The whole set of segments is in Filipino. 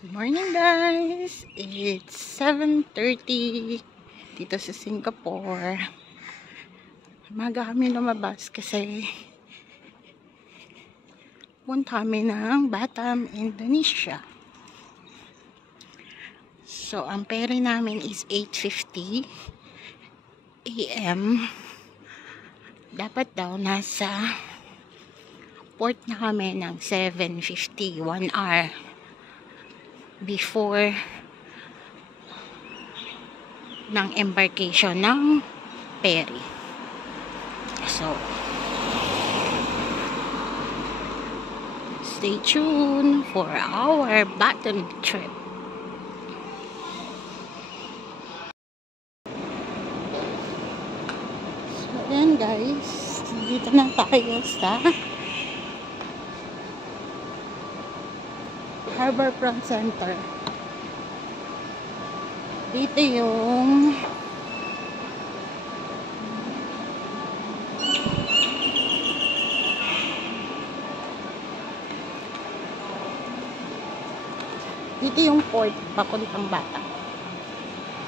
Good morning guys! It's 7:30 dito sa Singapore. Umaga kami lumabas kasi punta kami ng Batam, Indonesia. So, ang ferry namin is 8:50 AM. Dapat daw nasa port na kami ng 7:50, 1 hour before ng embarkation ng ferry. So, stay tuned for our Batam trip. So, ayan guys, dito na tayo sa Harbourfront Center. Dito yung port papuntang Batam.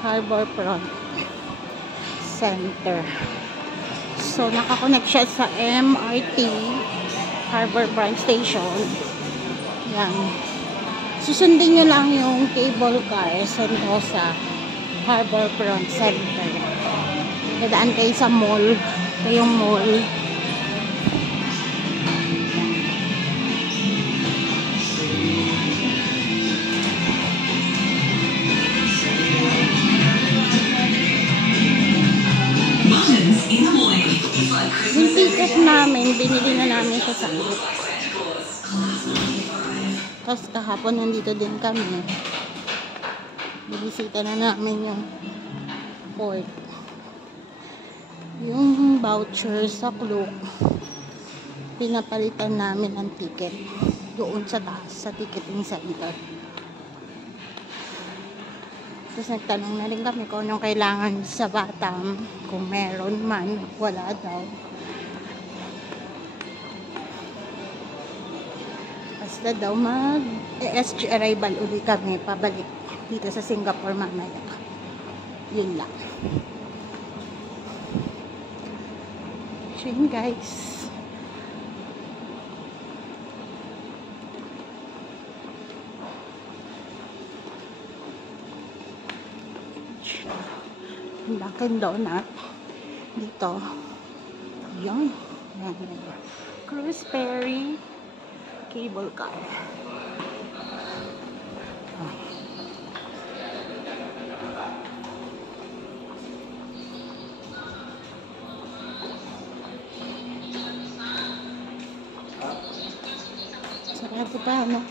Harbourfront Center. So, nakakonect siya sa MRT Harbourfront Station. Yan. Susundin nyo lang yung cable car sa Harbourfront Center. Dadaan kayo sa mall. Ito yung mall. Yung ticket namin, binili na namin sa Saglit. Tapos kahapon nandito din kami. Bibisita na namin yung port. Yung voucher sa Klook, pinapalitan namin ng ticket doon sa taas, sa ticketing center. Tapos nagtanong na rin kami kung anong kailangan sa Batam. Kung meron man, wala daw. Basta daw mag-ESG arrival uli kami pabalik dito sa Singapore mamaya. Yun lang. So yun guys. Dunkin' Donut dito. Yun. Cruise ferry cable car. Sarado pa, no?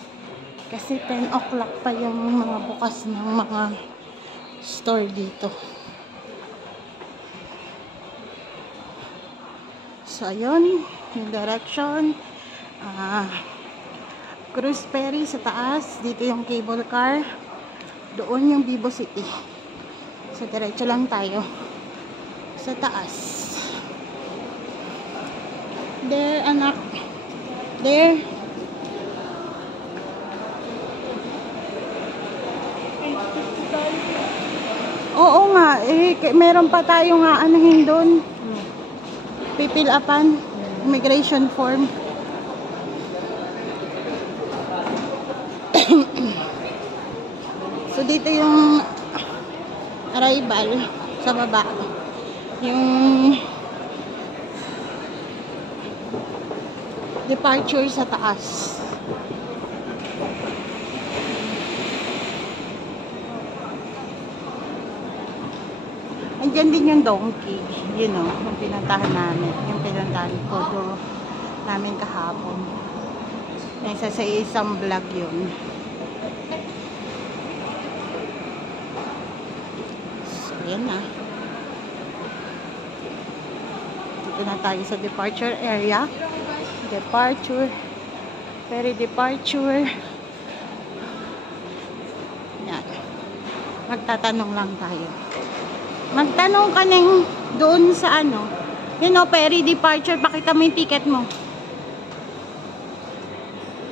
Kasi 10 o'clock pa yung mga bukas ng mga store dito. So, ayun. Yung direction. Cruise ferry sa taas. Dito yung cable car. Doon yung Vivo City. So, diretso lang tayo sa taas. There, anak. There. Oo nga. Meron pa tayo nga anahin doon. Pipilapan. Immigration form. So, dito yung arrival sa baba. Yung departure sa taas. Andyan din yung donkey. You know, yung pinuntahan namin. Yung pinuntahan ko doon namin kahapon. Nasa sa isang vlog yun. So, yan na. Dito na tayo sa departure area. Departure. Ferry departure. Yan. Magtatanong lang tayo. Magtanong ka nang doon sa ano. You know, ferry departure. Pakita mo yung ticket mo.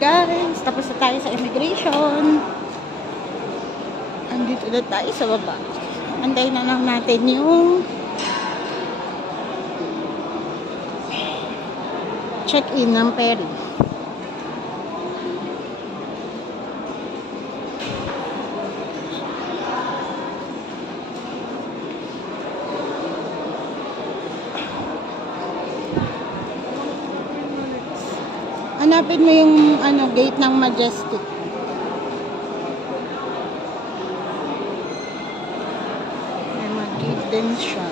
Guys, tapos na tayo sa immigration. Nandito na tayo sa baba. Antayin na lang natin yung check-in ng ferry. Hanapin mo yung gate ng Majestic. May mag-gate din siya.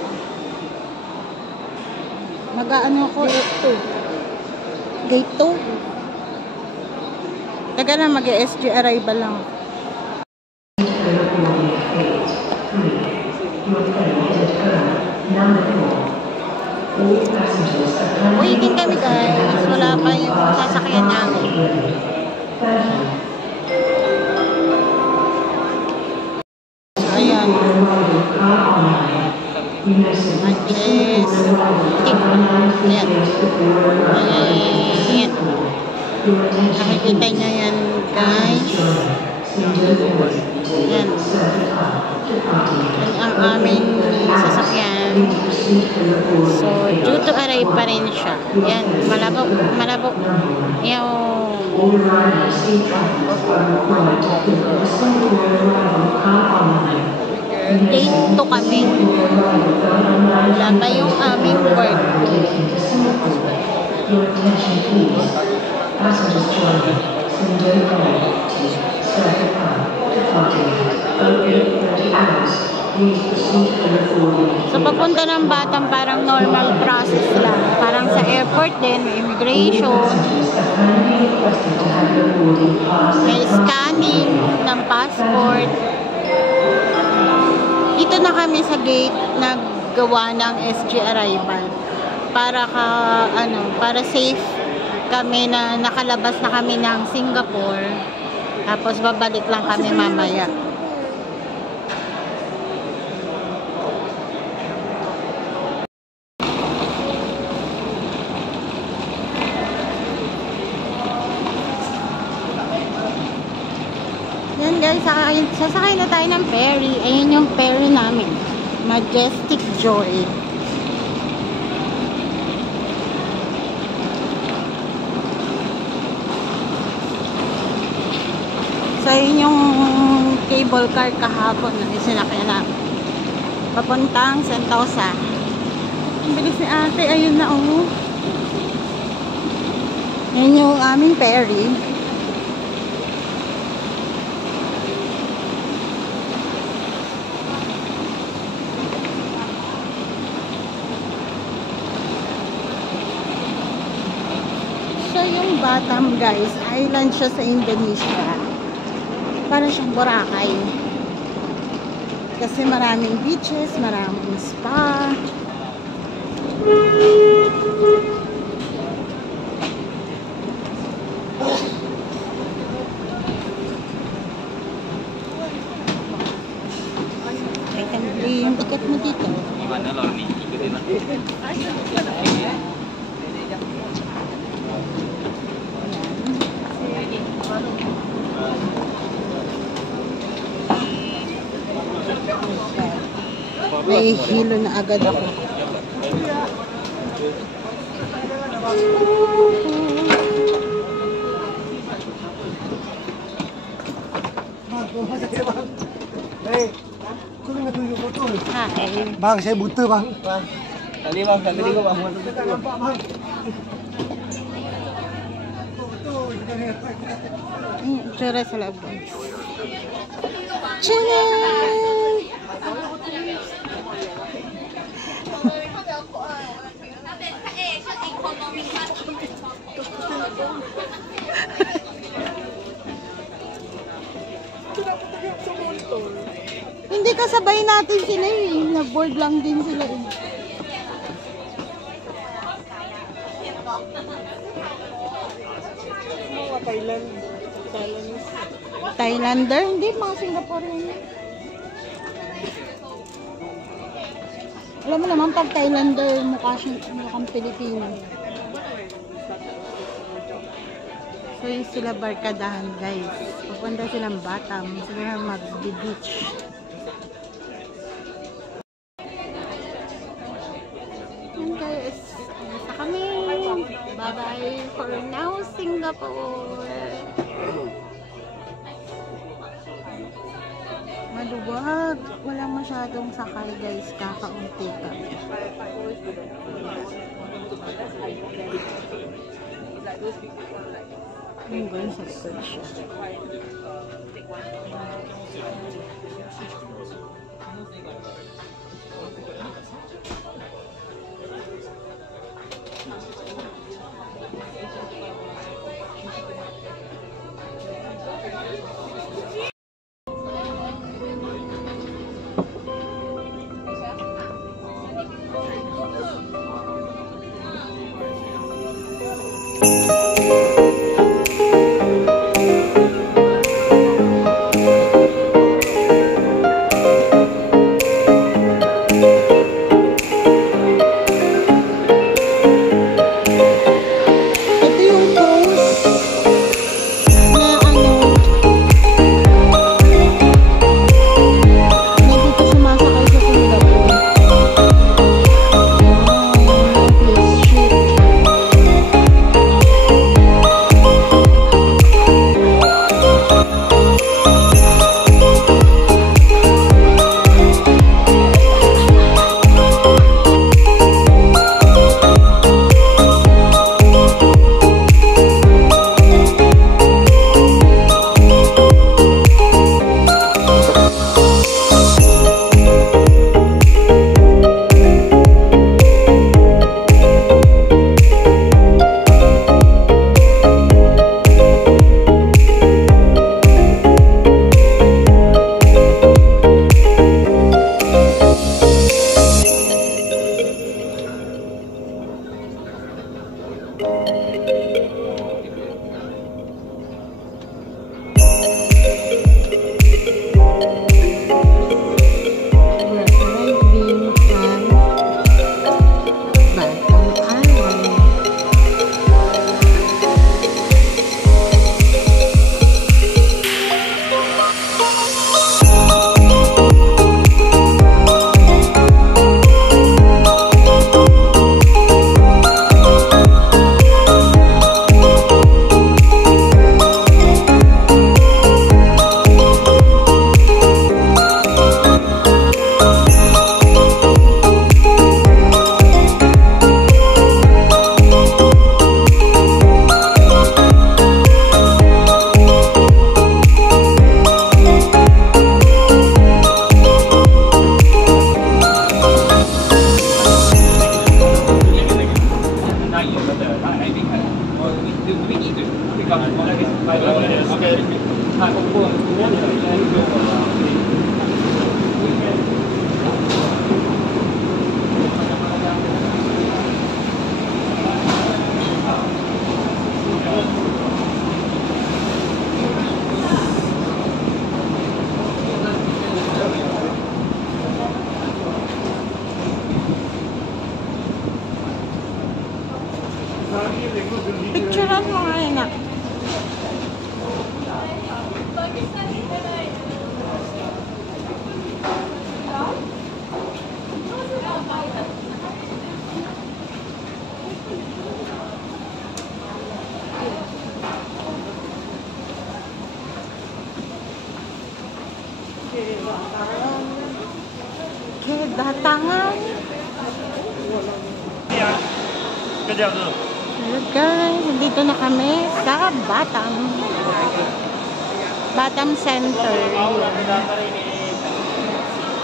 Mag-aano ako? Gate 2. Taga na mag-SG arrival lang. Waiting kami guys. Wala pa yung sasakyan namin. Ayan. Majestic. Ayan. Ayan. Nakikita nyo yan guys. Ayan. Yan ang aming sasakyan. So, due to arrive pa rin siya. Yan, malabok, malabok. Yung date to kami. Wala pa yung aming work. So, pagpunta ng Batam, parang normal process lang. Parang sa airport din, may immigration, may scanning ng passport. Dito na kami sa gate naggawa ng SG arrival. Para safe kami na nakalabas na kami ng Singapore. Tapos babalik lang kami mamaya. Yan guys, sasakay na tayo ng ferry. Ayun yung ferry namin. Majestic Joy. So, yun yung cable car kahapon na isinakyan namin. Papuntang Sentosa. Ang bilis ni ate. Ayun na oh. Yun yung aming ferry. So, yung Batam guys, island siya sa Indonesia. Para siyang Boracay. Kasi maraming beaches, maraming spa. Ay, tambli yung ticket mo dito. Gimana Lorni? Ikutin lang. Nahihilo na agad ako. Hai. Bang, saya buta bang. Tadi bang, tadi gua bang. Tsura sa loob. Tchanan! Hindi kasabay natin sila eh. Nag-board lang din sila eh. Mga Thailand. Thailander? Hindi, mga Singaporean. Alam mo naman, pag Thailander, mukhang Pilipino. So yung sila barkadahan guys. Pupunta silang Batam. Sila mag-beach. Yan guys. Basta kami. Bye bye for now Singapore. Maluwag. Walang masyadong sakay guys. Kakaunti kami. Yung guys, sa likod siya. Picturean mo nga yun ah. Kedatangan. Hello guys, dito na kami sa Batam. Batam Center.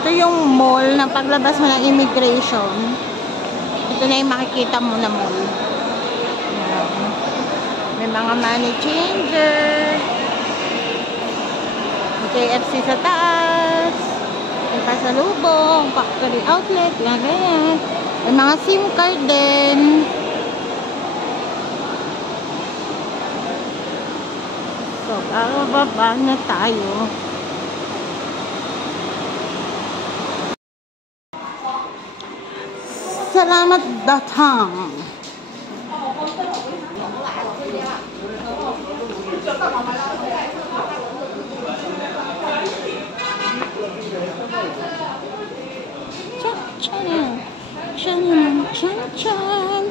Ito yung mall na paglabas mo ng immigration. Ito na yung makikita mo na mall. May mga money changer. May KFC sa taas. May pasalubong, factory outlet, ganyan. May mga SIM card din. So, bababa na tayo. Salamat datang. Chan, chan, chan, chan.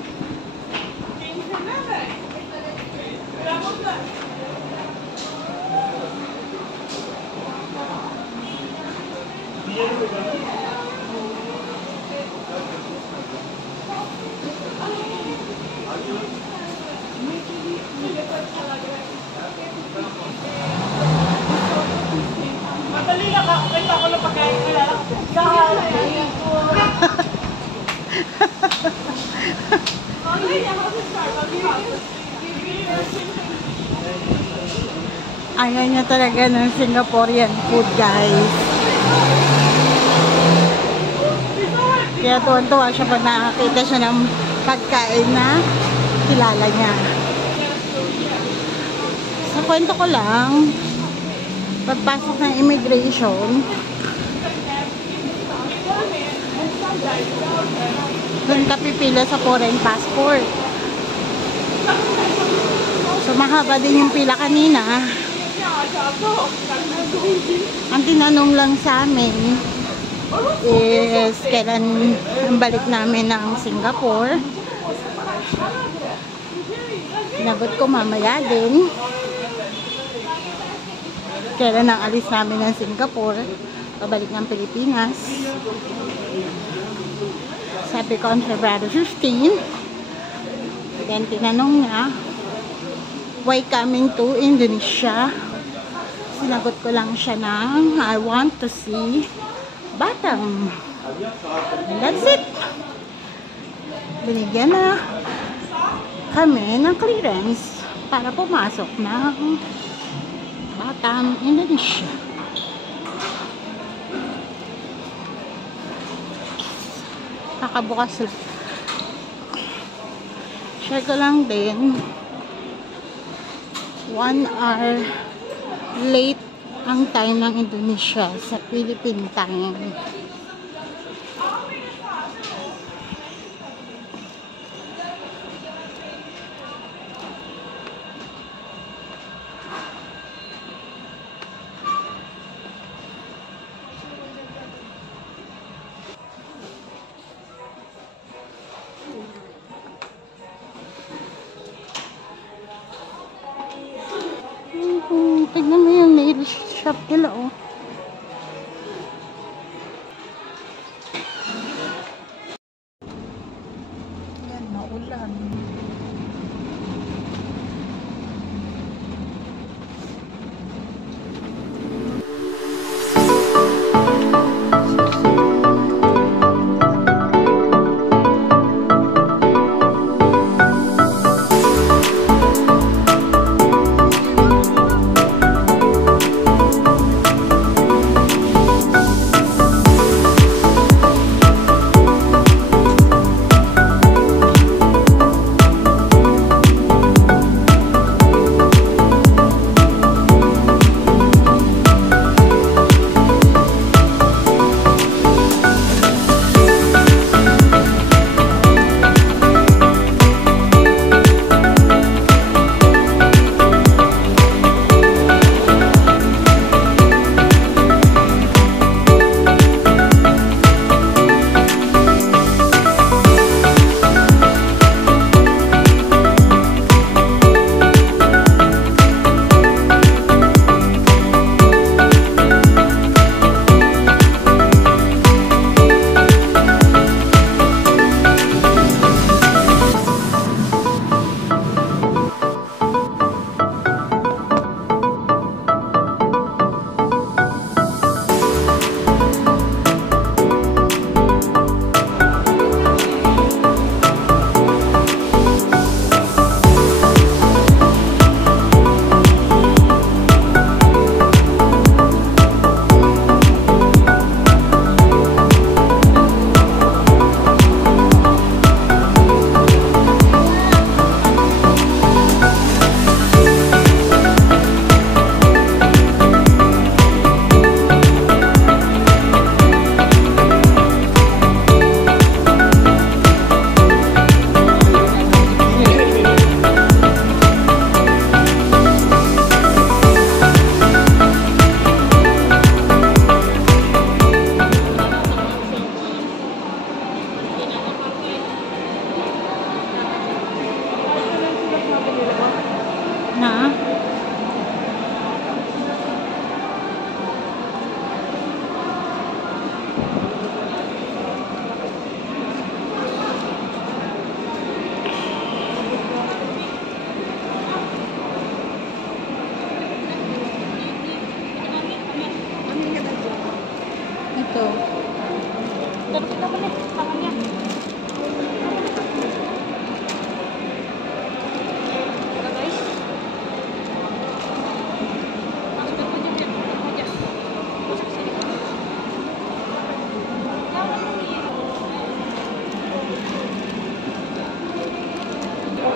Madali lang ako. Wait ako lang pagkain ko lang. Ayaw niya talaga ng Singaporean food, guys. Kaya tuwan-tuwa siya pag nakakita siya ng pagkain na kilala niya. Sa kwento ko lang, pagpasok ng immigration, doon ka pipila sa foreign passport. So mahaba din yung pila kanina. Ang tinanong lang sa amin is kailan ang balik namin ng Singapore. Sinagot ko mamaya din kailan ang alis namin ng Singapore pabalik ng Pilipinas. Sabi ko on February 15. Then tinanong niya why coming to Indonesia. Sinagot ko lang siya ng I want to see Batam. And that's it. Binigyan na kami ng clearance para pumasok ng Batam, Indonesia. Kakabukas lang. Share ko lang din 1 hour late ang time ng Indonesia sa Philippine time. Tignan mo yung nail shop nila, oh. Yan, maulan.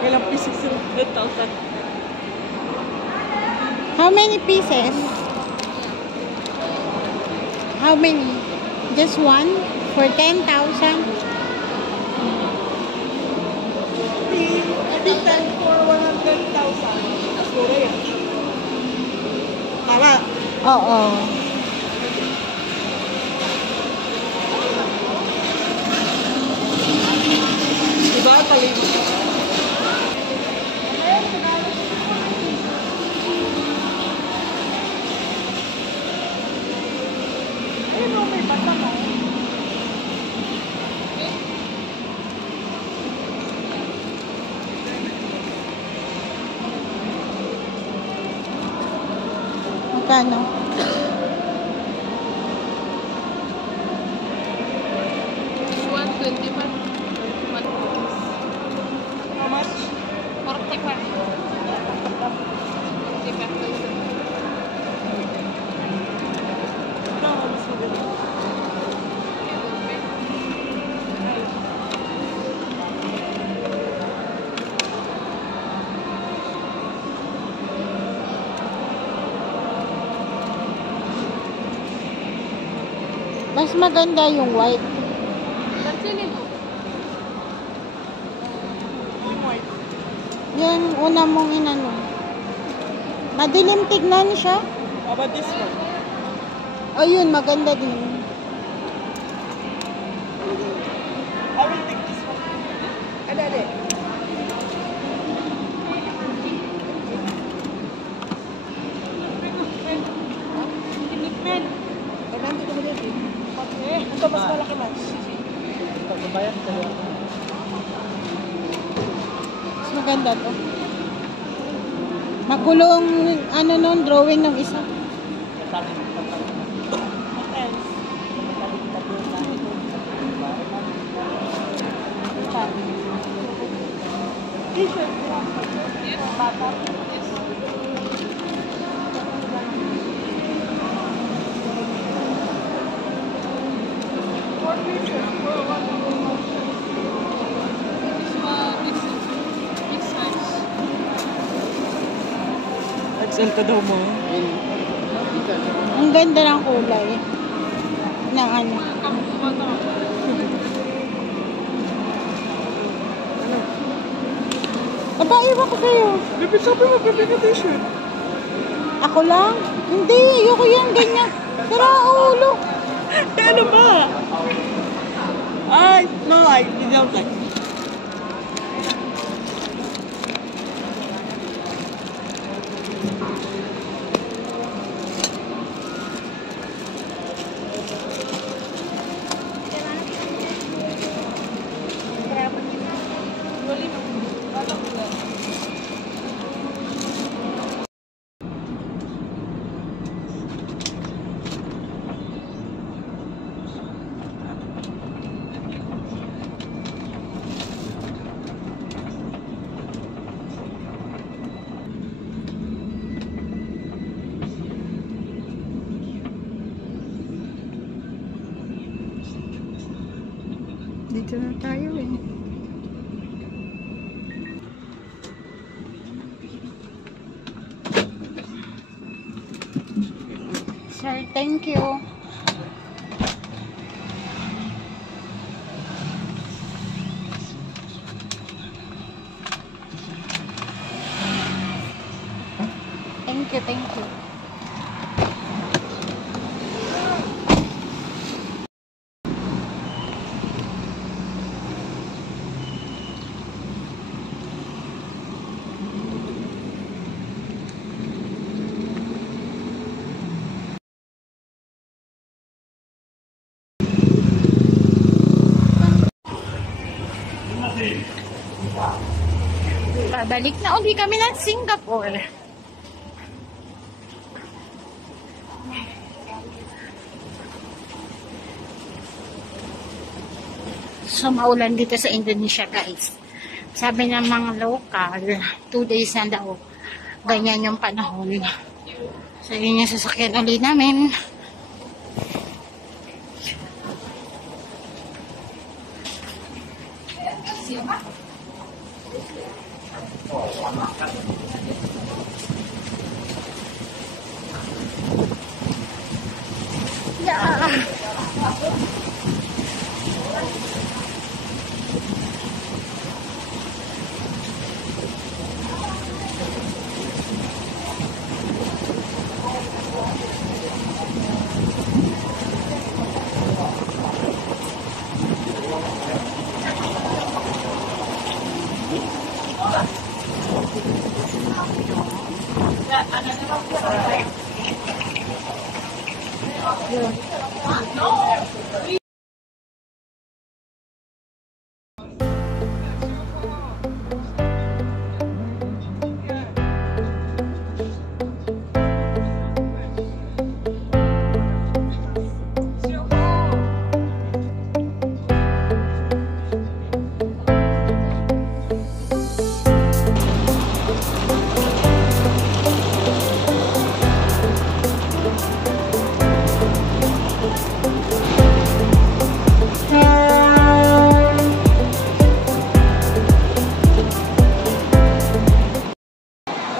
Ilang pieces yung 10,000. How many pieces? How many? Just one? For 10,000? I think 10 for 100,000. Siguro yun. Tama. Oo. Diba? Talino. Ayun o, may bata na. Magkano? How much? 45. No, mas maganda. Mas maganda yung white. Yung white. Yan, una mong inano. Madilim tignan siya. How about this one? Ayun, maganda din. I will take this one. Ade. Ito mas malaki mas. Mas maganda to. Magulong ano nun, drawing ng isa. What else? T-shirt. Bata. What t-shirt? XL ka daw mo. Ang ganda ng kulay. Ng ano. Aba, iwan ko sa'yo. Bibig sabi mo, bibig ka t-shirt. Ako lang? Hindi, ayoko yan, ganyan. Tara, ulo. Ano ba? Ay, no like, you don't like. Dito na tayo eh. Sir, thank you. Thank you, thank you. Babalik na uli kami ng Singapore. So, maulan dito sa Indonesia, guys. Sabi ng mga local, 2 days na daw. Ganyan yung panahon. So, yun yung sasakyan ulit namin. Yeah.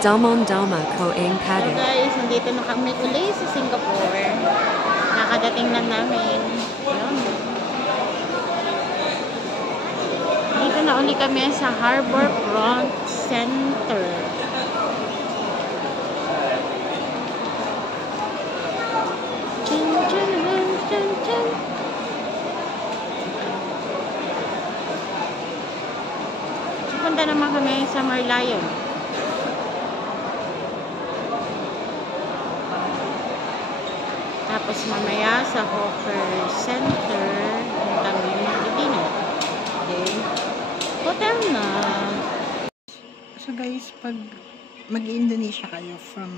Dalmon Dalma Koeng So Padu. guys, nandito na kami uli sa Singapore. Nakadating lang namin. Yun. Dito na uli kami sa Harbor Front Center. Chun, chun, chun, chun. Punta naman kami sa Merlion. Tapos mamaya sa Hawker Center, kami mag-dinner. Okay? Hotel na. So guys, pag mag-Indonesia kayo from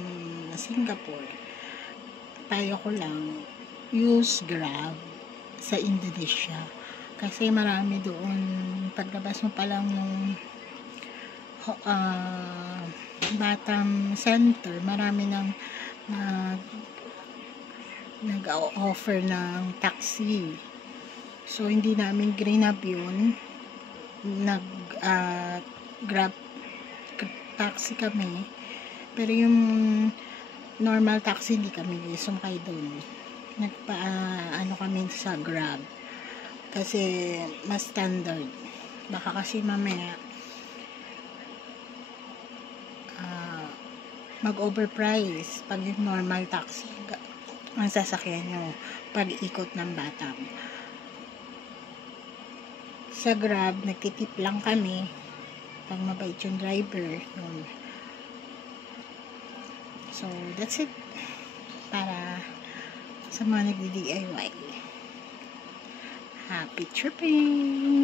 Singapore, payo ko lang, use Grab sa Indonesia. Kasi marami doon, paglabas mo pa lang nung Batam Center, marami nang nag-offer ng taxi. So, hindi namin grab yun. Grab taxi kami. Pero yung normal taxi, hindi kami sumakay doon. Ano kami sa Grab. Kasi, mas standard. Baka kasi mamaya, mag-overprice pag yung normal taxi ang sasakyan nyo pag ikot ng Batam. Sa Grab, nagtitip lang kami pag mabait yung driver. Yun. So, that's it. Para sa mga nagdi-DIY. Happy tripping!